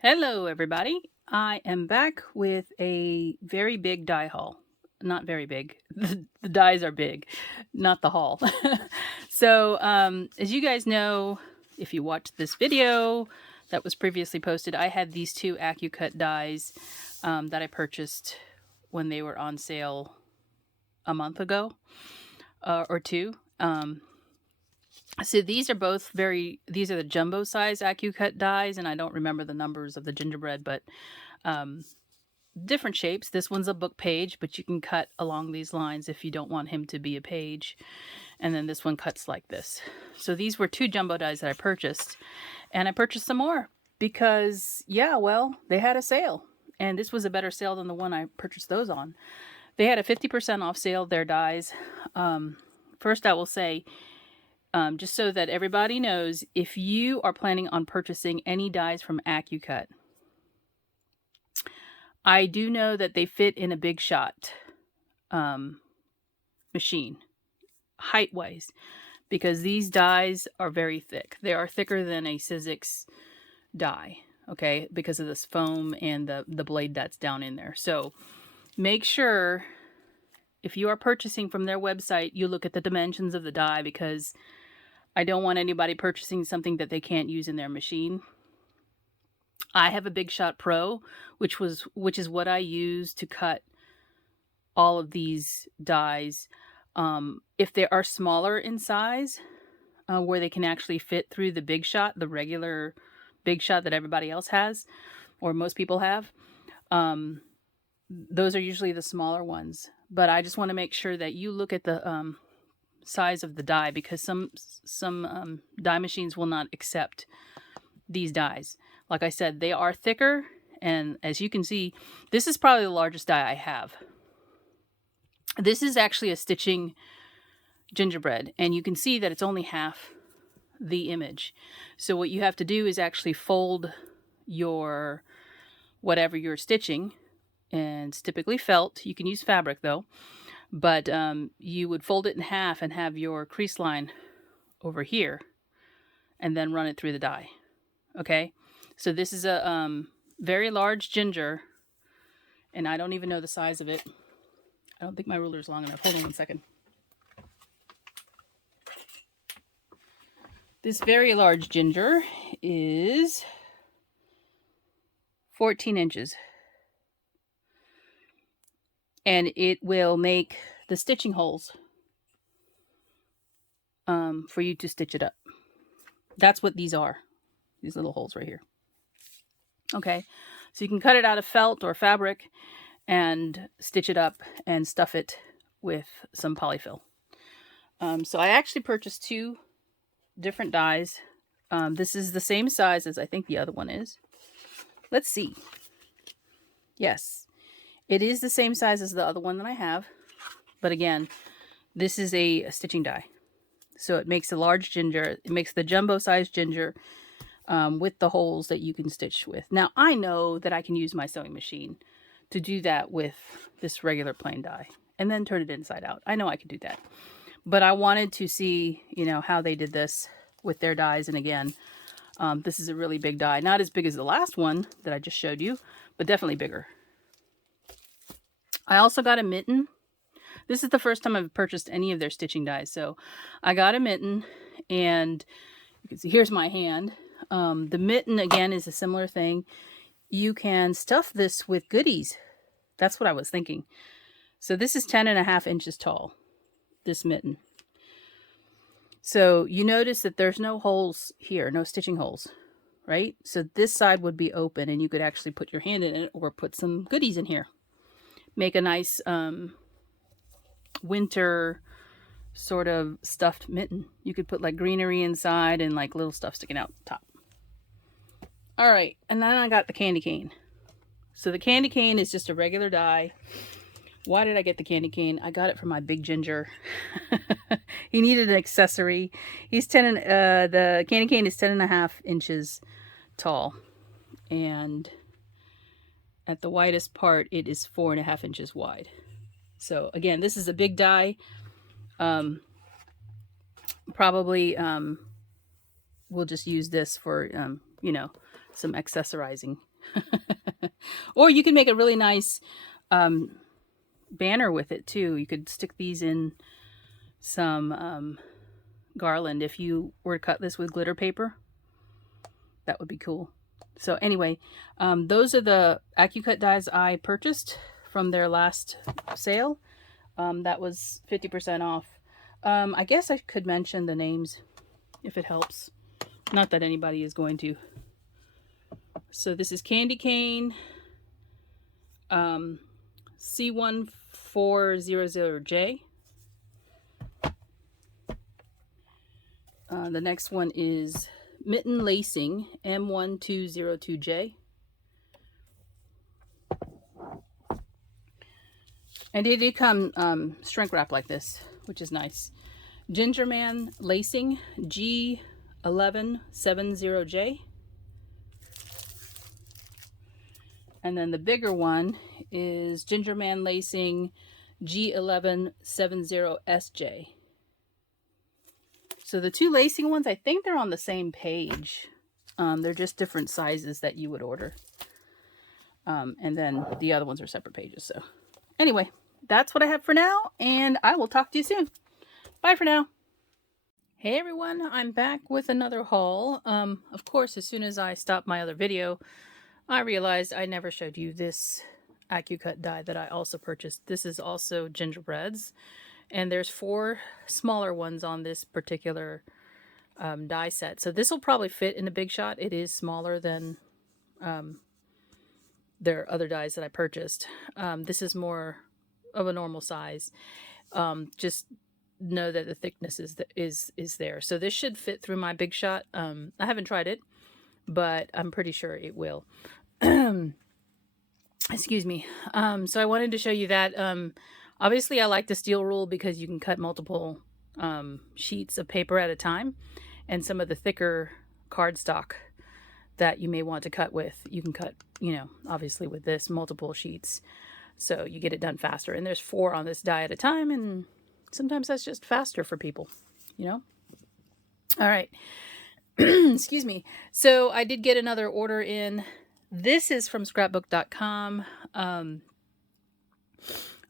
Hello, everybody. I am back with a very big die haul. Not very big. The dies are big, not the haul. As you guys know, if you watched this video that was previously posted, I had these two Accucut dies that I purchased when they were on sale a month ago or two. So these are these are the jumbo size Accucut dies, and I don't remember the numbers of the gingerbread, but um, different shapes. This one's a book page, but you can cut along these lines if you don't want him to be a page. And then this one cuts like this. So these were two jumbo dies that I purchased, and I purchased some more because, yeah, well, they had a sale. And this was a better sale than the one I purchased those on. They had a 50% off sale, their dies. First, I will say, just so that everybody knows, if you are planning on purchasing any dies from Accucut, I do know that they fit in a Big Shot machine, height-wise, because these dies are very thick. They are thicker than a Sizzix die, okay, because of this foam and the blade that's down in there. So make sure, if you are purchasing from their website, you look at the dimensions of the die, because I don't want anybody purchasing something that they can't use in their machine. I have a Big Shot Pro, which is what I use to cut all of these dies. If they are smaller in size, where they can actually fit through the Big Shot, the regular Big Shot that everybody else has, or most people have, those are usually the smaller ones. But I just want to make sure that you look at the size of the die, because some die machines will not accept these dies. Like I said, they are thicker, and as you can see, this is probably the largest die I have. This is actually a stitching gingerbread, and you can see that it's only half the image. So what you have to do is actually fold your whatever you're stitching, and it's typically felt. You can use fabric though, but you would fold it in half and have your crease line over here, and then run it through the die. Okay, so this is a very large ginger, and I don't even know the size of it. I don't think my ruler is long enough. Hold on one second. This very large ginger is 14 inches. And it will make the stitching holes for you to stitch it up. That's what these are. These little holes right here. Okay, so you can cut it out of felt or fabric and stitch it up and stuff it with some polyfill. So I actually purchased two different dies. This is the same size as I think the other one is. Let's see. Yes, it is the same size as the other one that I have. But again, this is a stitching die. So it makes a large ginger. It makes the jumbo size ginger with the holes that you can stitch with. Now, I know that I can use my sewing machine to do that with this regular plain die and then turn it inside out. I know I can do that. But I wanted to see, how they did this with their dies. And again, this is a really big die. Not as big as the last one that I just showed you, but definitely bigger. I also got a mitten. This is the first time I've purchased any of their stitching dies. So I got a mitten, and you can see here's my hand. The mitten, again, is a similar thing. You can stuff this with goodies. That's what I was thinking. So this is 10.5 inches tall, this mitten. So you notice that there's no holes here, no stitching holes, right? So this side would be open, and you could actually put your hand in it or put some goodies in here. Make a nice winter sort of stuffed mitten. You could put like greenery inside and like little stuff sticking out the top. All right, and then I got the candy cane. So the candy cane is just a regular die. Why did I get the candy cane? I got it for my big ginger. He needed an accessory. He's the candy cane is 10.5 inches tall, and at the widest part, it is 4.5 inches wide. So again, this is a big die. Probably we'll just use this for some accessorizing. Or you can make a really nice banner with it too. You could stick these in some garland if you were to cut this with glitter paper. That would be cool. So anyway, those are the Accucut dies I purchased from their last sale. That was 50% off. I guess I could mention the names if it helps. Not that anybody is going to. So this is Candy Cane, C1400J. The next one is Mitten Lacing, M1202J. And it did come shrink wrap like this, which is nice. Gingerman Lacing, G1170J. And then the bigger one is Gingerman Lacing, G1170SJ. So the two lacing ones, I think they're on the same page. They're just different sizes that you would order. And then the other ones are separate pages. So anyway, that's what I have for now, and I will talk to you soon. Bye for now. Hey everyone, I'm back with another haul. Of course, as soon as I stopped my other video, I realized I never showed you this Accucut die that I also purchased. This is also gingerbreads, and there's 4 smaller ones on this particular die set. So this will probably fit in a big shot. It is smaller than their other dies that I purchased. This is more of a normal size. Just know that the thickness is there. So this should fit through my big shot. I haven't tried it, but I'm pretty sure it will. Excuse me. So I wanted to show you that. Obviously I like the steel rule because you can cut multiple sheets of paper at a time, and some of the thicker cardstock that you may want to cut with, you can cut, you know, obviously with this multiple sheets, so you get it done faster. And there's 4 on this die at a time, and sometimes that's just faster for people, you know. All right. Excuse me. So I did get another order in. This is from scrapbook.com.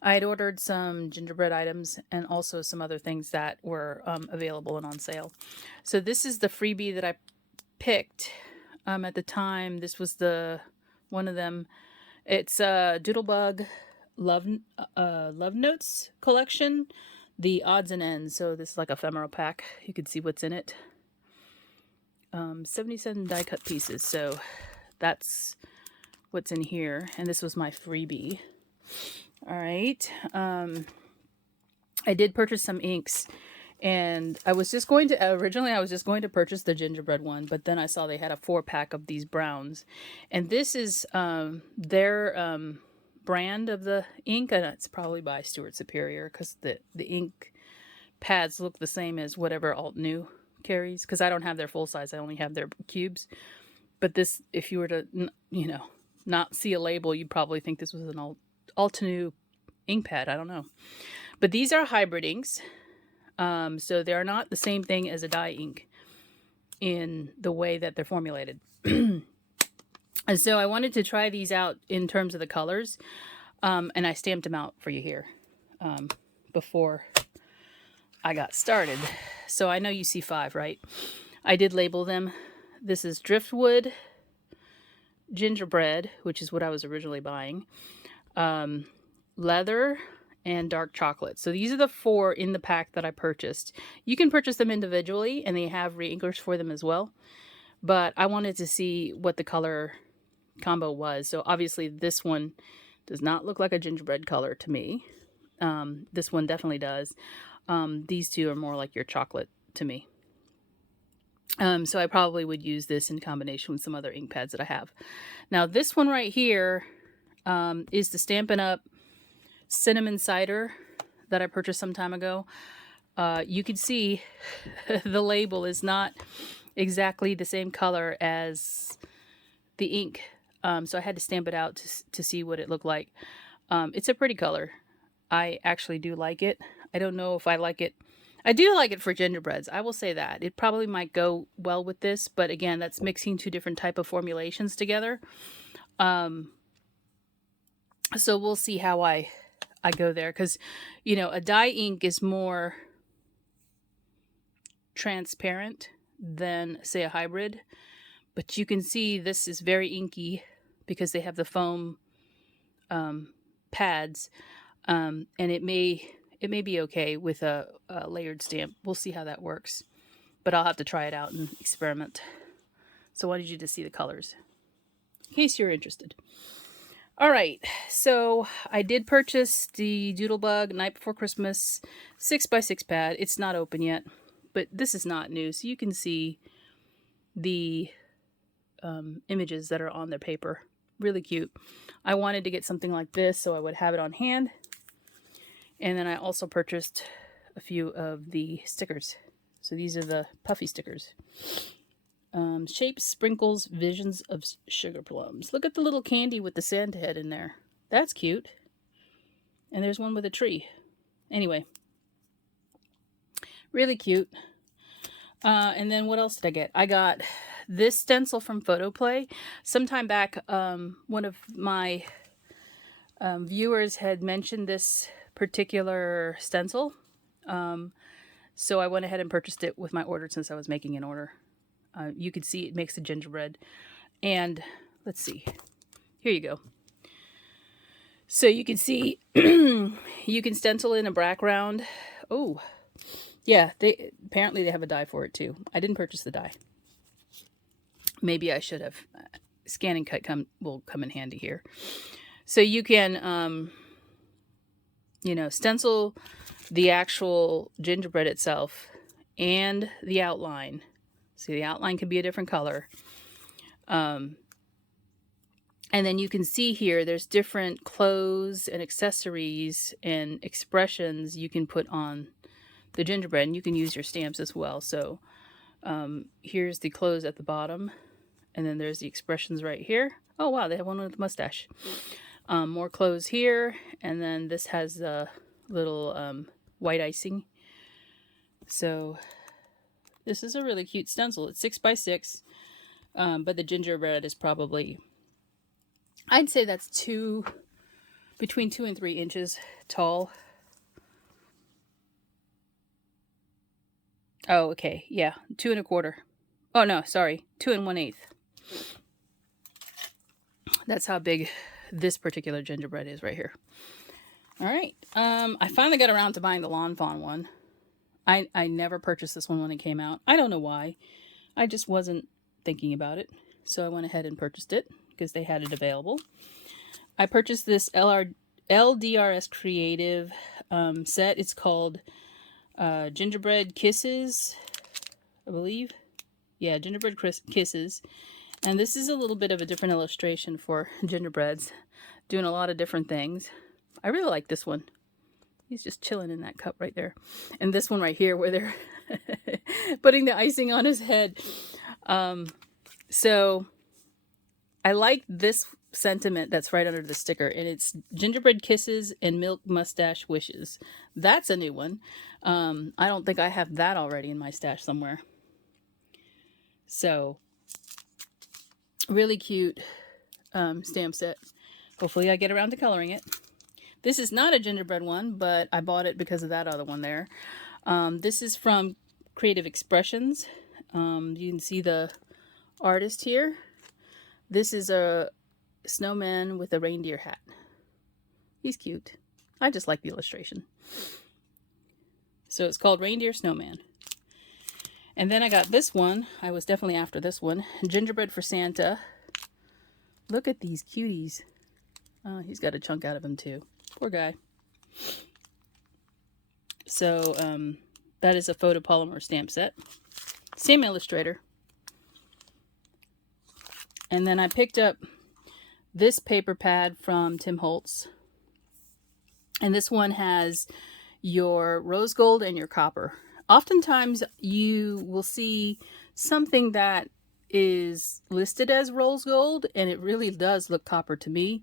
I had ordered some gingerbread items and also some other things that were available and on sale. So this is the freebie that I picked at the time. This was the one of them. It's a Doodlebug Love Notes collection, the odds and ends. So this is like a ephemeral pack. You can see what's in it. 77 die cut pieces. So that's what's in here. And this was my freebie. All right. I did purchase some inks, and I was just going to, originally I was just going to purchase the gingerbread one, but then I saw they had a 4-pack of these browns, and this is their brand of the ink, and it's probably by Stuart Superior, because the ink pads look the same as whatever Alt New carries, because I don't have their full size, I only have their cubes. But this, if you were to, you know, not see a label, you'd probably think this was an Alt New ink pad. I don't know. But these are hybrid inks. So they're not the same thing as a dye ink in the way that they're formulated. And so I wanted to try these out in terms of the colors. And I stamped them out for you here before I got started. So I know you see 5, right? I did label them. This is Driftwood, Gingerbread, which is what I was originally buying, Leather, and Dark Chocolate. So these are the 4 in the pack that I purchased. You can purchase them individually, and they have reinkers for them as well. But I wanted to see what the color combo was. So obviously this one does not look like a gingerbread color to me. This one definitely does. These 2 are more like your chocolate to me. So I probably would use this in combination with some other ink pads that I have. Now this one right here is the Stampin' Up! Cinnamon Cider that I purchased some time ago. You can see the label is not exactly the same color as the ink. So I had to stamp it out to see what it looked like. It's a pretty color. I actually do like it. I don't know if I like it I do like it for gingerbreads. I will say that. It probably might go well with this, but again, that's mixing two different type of formulations together. So we'll see how I go there, because you know, a dye ink is more transparent than say a hybrid, but you can see this is very inky because they have the foam pads, and it may be okay with a layered stamp. We'll see how that works, but I'll have to try it out and experiment. So I wanted you to see the colors in case you're interested. All right, so I did purchase the Doodlebug Night Before Christmas 6x6 pad. It's not open yet, but this is not new, so you can see the images that are on their paper. Really cute. I wanted to get something like this so I would have it on hand. And then I also purchased a few of the stickers. So these are the puffy stickers. Shapes, sprinkles, visions of sugar plums. Look at the little candy with the Santa head in there. That's cute. And there's one with a tree. Anyway, really cute. And then what else did I get? I got this stencil from Photoplay. Sometime back, one of my viewers had mentioned this particular stencil. So I went ahead and purchased it with my order since I was making an order. You can see it makes a gingerbread. And let's see. Here you go. So you can see you can stencil in a background. Oh, yeah. Apparently they have a die for it too. I didn't purchase the die. Maybe I should have. Scan and cut will come in handy here. So you can, you know, stencil the actual gingerbread itself and the outline. See, the outline could be a different color. And then you can see here, there's different clothes and accessories and expressions you can put on the gingerbread. And you can use your stamps as well. So here's the clothes at the bottom. And then there's the expressions right here. Oh, wow, they have one with a mustache. More clothes here. And then this has a little white icing. So this is a really cute stencil. It's 6x6, but the gingerbread is probably, I'd say that's between 2 and 3 inches tall. Oh, okay, yeah, 2 1/4. Oh no, sorry, 2 1/8. That's how big this particular gingerbread is right here. All right, I finally got around to buying the Lawn Fawn one. I never purchased this one when it came out. I don't know why. I just wasn't thinking about it. So I went ahead and purchased it because they had it available. I purchased this LDRS Creative set. It's called Gingerbread Kisses, I believe. Yeah, Gingerbread Kisses. And this is a little bit of a different illustration for gingerbreads, doing a lot of different things. I really like this one. He's just chilling in that cup right there. And this one right here where they're putting the icing on his head. So I like this sentiment that's right under the sticker. And it's Gingerbread Kisses and Milk Mustache Wishes. That's a new one. I don't think I have that already in my stash somewhere. So really cute stamp set. Hopefully I get around to coloring it. This is not a gingerbread one, but I bought it because of that other one there. This is from Creative Expressions. You can see the artist here. This is a snowman with a reindeer hat. He's cute. I just like the illustration. So it's called Reindeer Snowman. And then I got this one. I was definitely after this one. Gingerbread for Santa. Look at these cuties. Oh, he's got a chunk out of him too. Poor guy. So that is a photopolymer stamp set. Same illustrator. And then I picked up this paper pad from Tim Holtz. And this one has your rose gold and your copper. Oftentimes you will see something that is listed as rose gold, and it really does look copper to me.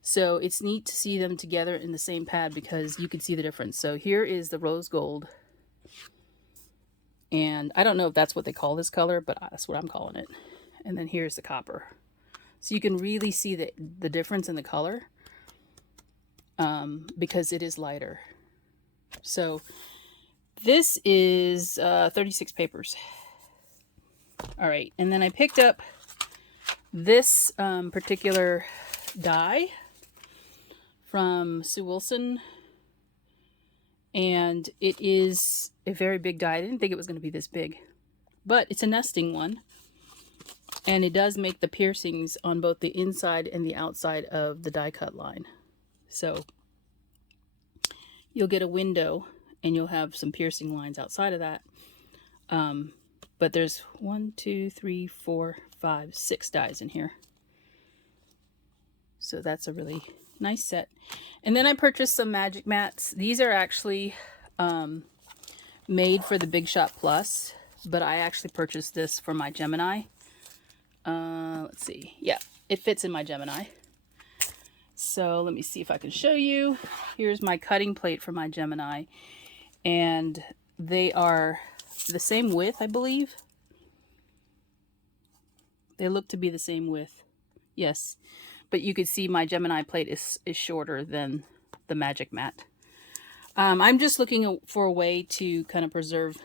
So it's neat to see them together in the same pad because you can see the difference. So here is the rose gold And I don't know if that's what they call this color, but that's what I'm calling it. And then here's the copper. So you can really see the difference in the color because it is lighter. So this is 36 papers. All right, and then I picked up this particular die from Sue Wilson, and it is a very big die. I didn't think it was going to be this big, but it's a nesting one, and it does make the piercings on both the inside and the outside of the die cut line. So you'll get a window and you'll have some piercing lines outside of that. But there's 1, 2, 3, 4, 5, 6 dies in here. So that's a really nice set. And then I purchased some magic mats. These are actually made for the Big Shot Plus, but I actually purchased this for my Gemini. Let's see. Yeah, it fits in my Gemini. So let me see if I can show you. Here's my cutting plate for my Gemini. And they are the same width, I believe. They look to be the same width. Yes. But you can see my Gemini plate is shorter than the magic mat. I'm just looking for a way to kind of preserve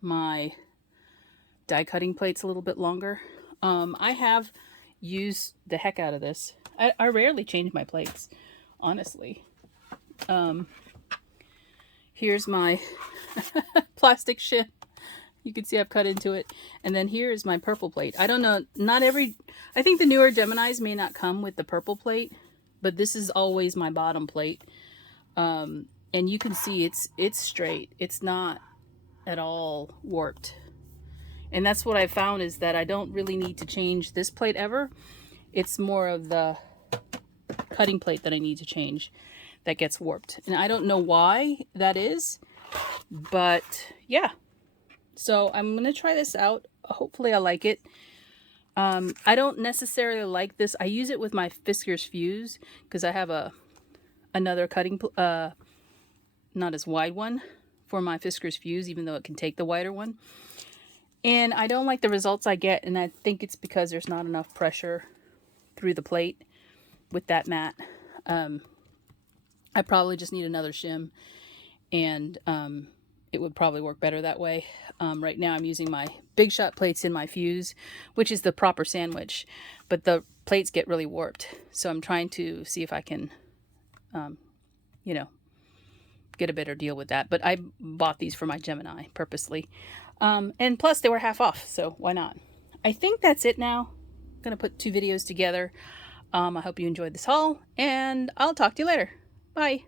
my die cutting plates a little bit longer. I have used the heck out of this. I rarely change my plates, honestly. Here's my plastic ship. You can see I've cut into it. And then here is my purple plate. I don't know, I think the newer Geminis may not come with the purple plate, but this is always my bottom plate. And you can see it's straight. It's not at all warped. And that's what I found, is that I don't really need to change this plate ever. It's more of the cutting plate that I need to change that gets warped. And I don't know why that is, but yeah. So I'm going to try this out. Hopefully I like it. I don't necessarily like this. I use it with my Fiskars Fuse because I have another cutting, not as wide one for my Fiskars Fuse, even though it can take the wider one. And I don't like the results I get, and I think it's because there's not enough pressure through the plate with that mat. I probably just need another shim, and it would probably work better that way. Right now I'm using my Big Shot plates in my Fuse, which is the proper sandwich, but the plates get really warped. So I'm trying to see if I can, you know, get a better deal with that. But I bought these for my Gemini purposely. And plus they were half off, so why not? I think that's it now. I'm going to put 2 videos together. I hope you enjoyed this haul, and I'll talk to you later. Bye.